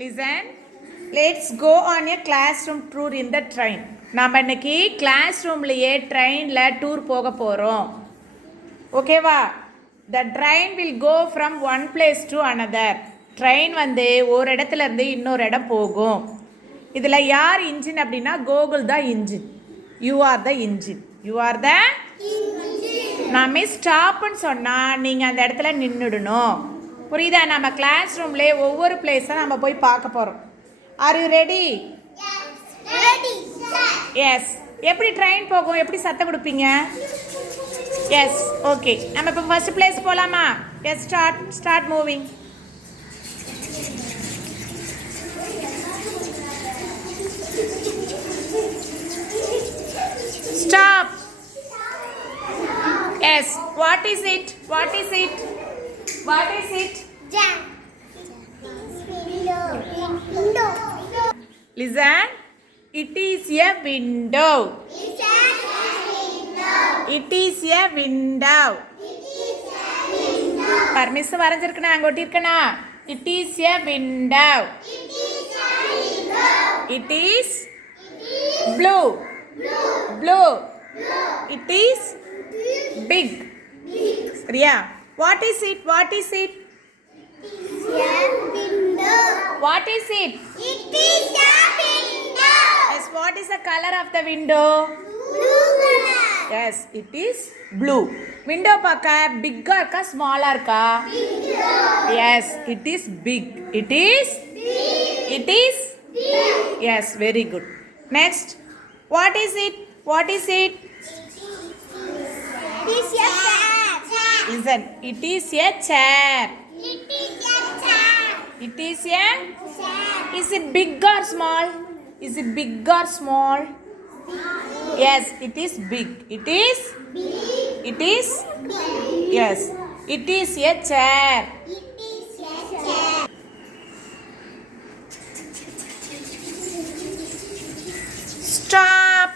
Listen. Let's go on a classroom tour in the train. நம்ம இன்னைக்கு class ரூம்லயே ட்ரெயினில் டூர் போக போகிறோம். ஓகேவா? The train will go from one place to another. Train வந்து ஒரு இடத்துல இருந்து இன்னொரு இடம் போகும். இதில் யார் இன்ஜின் அப்படின்னா கோகுல் தான் engine. You are the engine. You are த நான் மிஸ் ஸ்டாப்னு சொன்னால் நீங்கள் அந்த இடத்துல நின்றுடணும். புரியுதா? நம்ம கிளாஸ் ரூம்லேயே ஒவ்வொரு பிளேஸை நம்ம போய் பார்க்க போகிறோம். Are you ready? எஸ். எப்படி ட்ரெயின் போகும்? எப்படி சத்தம் கொடுப்பீங்க? எஸ். ஓகே, நம்ம இப்போ ஃபர்ஸ்ட் பிளேஸ் போகலாமா? Yes, start moving. Stop. Yes. What is it? What is it? What is it? Window. Listen. It is a window. It is a window. Permiss வரைஞ்சிருக்கனா அங்க ஒட்டிருக்கனா? It is a window. It is blue. Blue. It is big. Riya, what is it? What is it? Window. What is it? It is a window. Yes, what is the color of the window? Blue color. Yes, it is blue. Window பார்க்க பிக்கா இருக்கா ஸ்மாலா இருக்கா? Yes, it is big. It is It is Yes, very good. Next, what is it? What is it? It is a chair. Listen, it is a chair. It is a chair. It is a Is it big or small? Is it big or small? Yes, it is big. It is It is Yes, it is a chair. It is a chair. Stop.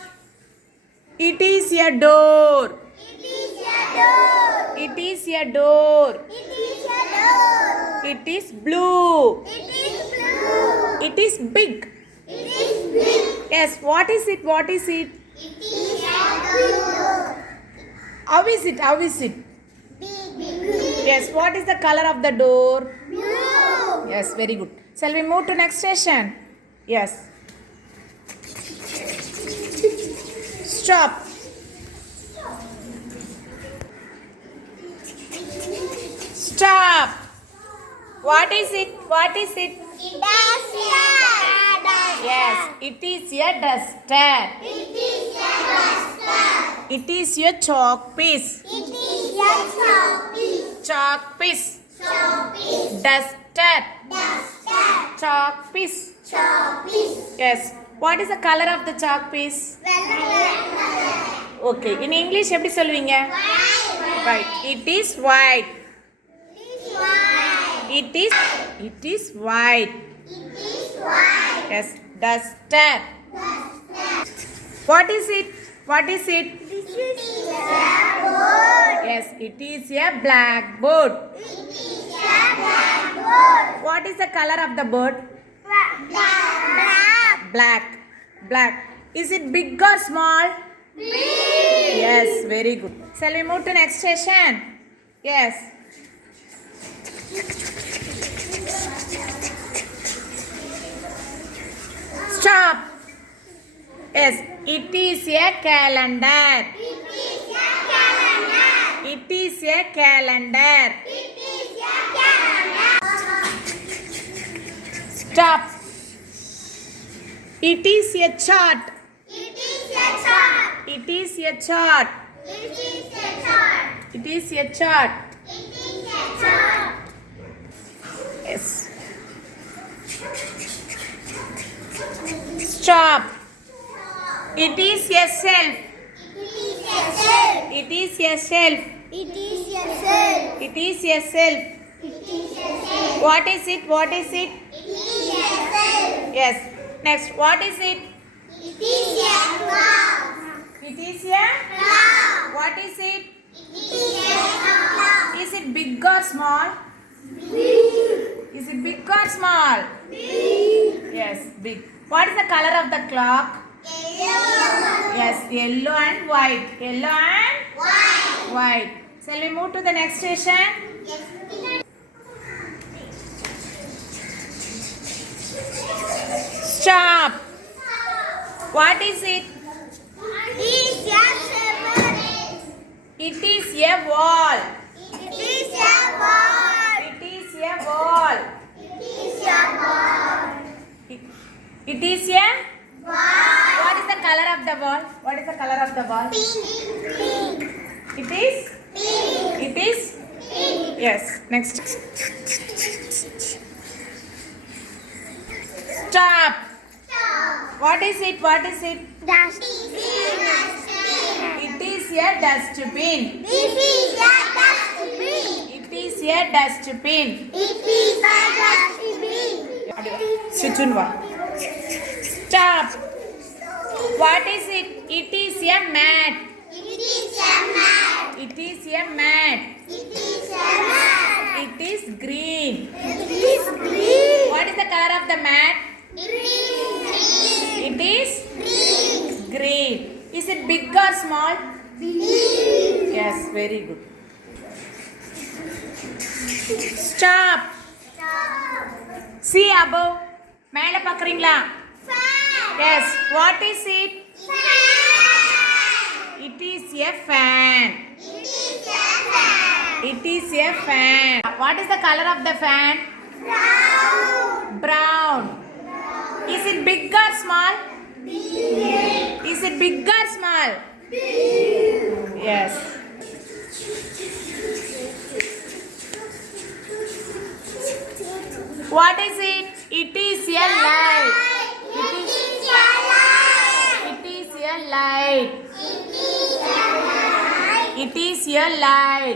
It is a door. It is a door. It is a door. It is a door. It is blue. It is blue. It is big. It is big. Yes, what is it? What is it? It is a door. How is it? How is it? Big. Yes, what is the color of the door? Blue. Yes, very good. Shall we move to next station? Yes. Stop. Stop. What is it? What is it? It is a Yes, it is a duster. It is a duster. It is your chalk piece. It is a showpiece. Chalk piece. Showpiece. Duster. Duster. Chalk piece. Showpiece. Yes. What is the color of the chalk piece? Okay. In English எப்படி சொல்வீங்க? White. It is white. It is white. Yes. Duster. What is it? What is it? This is a board. Yes. It is a blackboard. It is a blackboard. What is the color of the board? Black. Black. Is it big or small? Big. Yes, very good. Shall we move to next station? Yes. Stop. Yes, it is a calendar. It is a calendar. It is a calendar. It is a calendar. Stop. It is a chart. It is a chart. It is a chart. It is a chart. It is a chart. It is a chart. Yes. Stop. It is a shelf. It is a shelf. It is a shelf. It is a shelf. It is a shelf. It is a shelf. What is it? What is it? It is a shelf. Yes. Next, what is it? It is a cloud. It is a Cloud. What is it? It is a cloud. Is it big or small? Big. Is it big or small? Big. big. What is the color of the clock? Yellow. Yes, yellow and white. Yellow and White. white. Shall we move to the next station? Yes. Stop. What is it? It is a seven. It is a wall. It is a ball. It is a wall. It is a ball. It is a. Ball. What is the color of the ball? What is the color of the ball? Pink. It is. Pink. It is. Pink. Yes. Next. Stop. Stop. What is it? What is it? Dustbin. It is a dustbin. This is a dustbin. It is a dustbin. It is a dustbin. Switch on one. Stop. What is it? It is a mat. It is a mat. It is a mat. It is a mat. It is green. It is green. What is the color of the mat? It is green. It is Green. green. Is it big or small? Green. Yes, very good. Stop. Stop. See above. மேலே பார்க்குறீங்களா? Fan. Yes. What is it? Fan. It is a fan. It is a fan. It is a fan. What is the color of the fan? Brown. Brown. Is it big or small? Big. Is it big or small? Big. Yes. What is it? It is a light. It is a light. It is a light. It is a light. It is a light.